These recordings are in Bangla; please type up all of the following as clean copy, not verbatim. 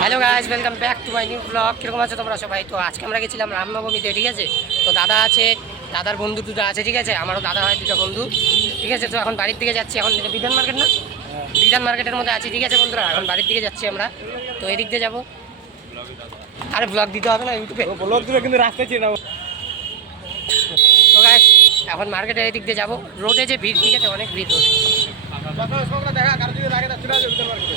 Hello guys, welcome back to my new blog. কীরকম আছো তোমরা সবাই? তো আজকে আমরা গেছিলাম রামনবমীতে, ঠিক আছে। তো দাদা আছে, দাদার বন্ধু দুটো আছে, ঠিক আছে। আমারও দাদা হয় দুটো বন্ধু, ঠিক আছে। তো এখন বাড়ির দিকে যাচ্ছি। এখন বিধান মার্কেট না, বিধান মার্কেটের মধ্যে আছি, ঠিক আছে বন্ধুরা। এখন বাড়ির দিকে যাচ্ছি আমরা। তো এদিক দিয়ে যাবো। আরে ব্লগ দিতে হবে না ইউটিউবে? ব্লগ দিলে কিন্তু রাস্তায় চেয়ে নেবো। তো গাইস এখন মার্কেটের এদিক দিয়ে যাবো। রোডে যে ভিড়, ঠিক আছে, অনেক ভিড় রোডে। দেখা কারো যদি লাগে চলে আসবে বিধান মার্কেটে।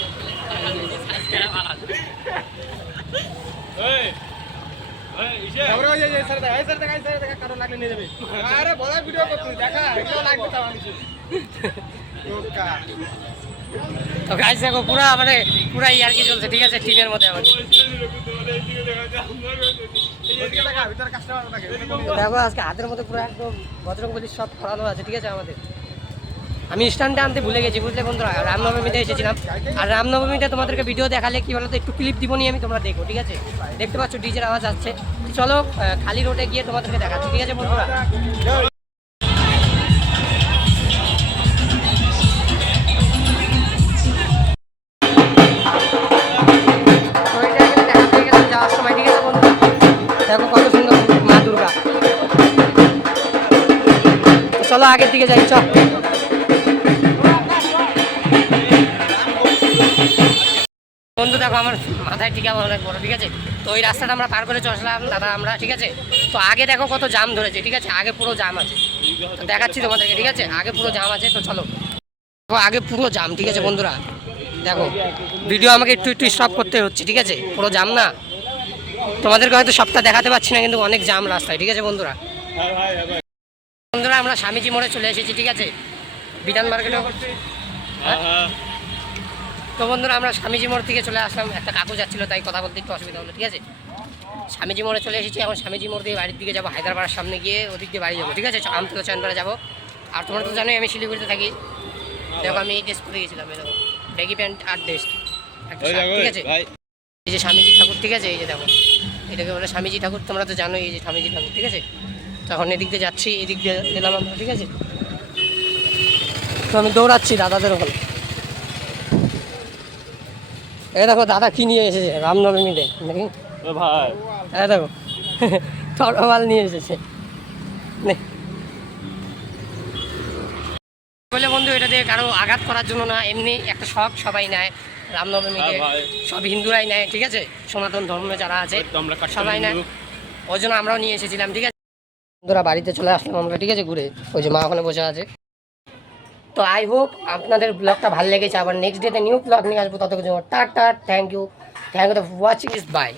কারো লাগলে নিয়ে যাবে। আরে বড় ভিডিও করতে দেখা এগুলো লাগবে তো আমি। তো গাইস দেখো পুরা পুরা ইয়ার্কি চলছে, ঠিক আছে, টিমের মধ্যে আমাদের। দেখো আজকে হাতের মধ্যে পুরো একদম বজরংবলী সব করানো আছে, ঠিক আছে আমাদের। আমি স্ট্যান্ডে আনতে ভুলে গেছি, বুঝলে বন্ধুরা। রামনবমীতে এসেছিলাম, আর রামনবমীতে তোমাদেরকে ভিডিও দেখালে কি বলতো, একটু ক্লিপ দিব নিয়ে আমি, তোমরা দেখো, ঠিক আছে। দেখতে পাচ্ছ ডিজের আওয়াজ আসছে। চলো খালি রোডে গিয়ে তোমাদেরকে দেখাচ্ছি, ঠিক আছে বন্ধুরা। যাওয়ার সময়, ঠিক আছে বন্ধুরা, দেখো কত সুন্দর মা দুর্গা। চলো আগের দিকে যাই, চল। বন্ধু দেখো আমার মাথায় টিকা অনেক বড়, ঠিক আছে। তো ওই রাস্তাটা আমরা পার করে চললাম দাদা আমরা, ঠিক আছে। তো আগে দেখো কত জাম ধরেছে, ঠিক আছে। আগে পুরো জাম আছে, দেখাচ্ছি তোমাদেরকে, ঠিক আছে। আগে পুরো জাম আছে। তো চলো আগে পুরো জাম, ঠিক আছে বন্ধুরা। দেখো ভিডিও আমাকে একটু একটু স্টপ করতে হচ্ছে, ঠিক আছে। পুরো জাম না, তোমাদেরকে হয়তো সবটা দেখাতে পারছি না, কিন্তু অনেক জাম রাস্তায়, ঠিক আছে বন্ধুরা। বন্ধুরা আমরা স্বামীজি মোড়ে চলে এসেছি, ঠিক আছে, বিধান মার্কেটে। তো বন্ধুরা আমরা স্বামীজি মোড় থেকে চলে আসলাম। একটা কাকু যাচ্ছিল, তাই কথা বলতে একটু অসুবিধা হলো, ঠিক আছে। স্বামীজি মোড়ে চলে এসেছি। এখন স্বামীজি মোড় দিয়ে বাড়ির দিকে যাবো, হায়দ্রাবাদের সামনে গিয়ে ওদিক দিয়ে বাড়ি যাবো, ঠিক আছে। আমতলা চয়নপাড়া যাবো। আর তোমরা তো জানোই আমি শিলিগুড়িতে থাকি। দেখো আমি এই ড্রেস পরে গেছিলাম, এরকম ব্যাগি প্যান্ট আর ড্রেস একটা, ঠিক আছে। এই যে স্বামীজি ঠাকুর, ঠিক আছে। এই যে দেখো এটাকে বলে স্বামীজি ঠাকুর, তোমরা তো জানোই, এই যে স্বামীজি ঠাকুর, ঠিক আছে। তখন এদিক দিয়ে যাচ্ছি, এদিক দিয়ে গেলাম আমরা, ঠিক আছে। তো আমি দৌড়াচ্ছি দাদাদের ওখানে। এই দেখো দাদা কি নিয়ে এসেছে রামনবমীতে, নাকি ভাই? হ্যাঁ দেখো তরোয়াল নিয়ে এসেছে। বলে বন্ধু এটা দিয়ে কারো আঘাত করার জন্য না, এমনি একটা শখ, সবাই নেয় রামনবমীতে, সব হিন্দুরাই নেয়, ঠিক আছে। সনাতন ধর্মে যারা আছে সবাই নেয়, ওই জন্য আমরাও নিয়ে এসেছিলাম, ঠিক আছে। বন্ধুরা বাড়িতে চলে আসলাম আমরা, ঠিক আছে, ঘুরে। ওই যে মা ওখানে বসে আছে। তো আই হোপ আপনাদের ব্লগটা ভালো লেগেছে। আবার নেক্সট ডেতে নিউ ব্লগ নিয়ে আসবো। ততক্ষণ টাটা, thank you for watching this, by.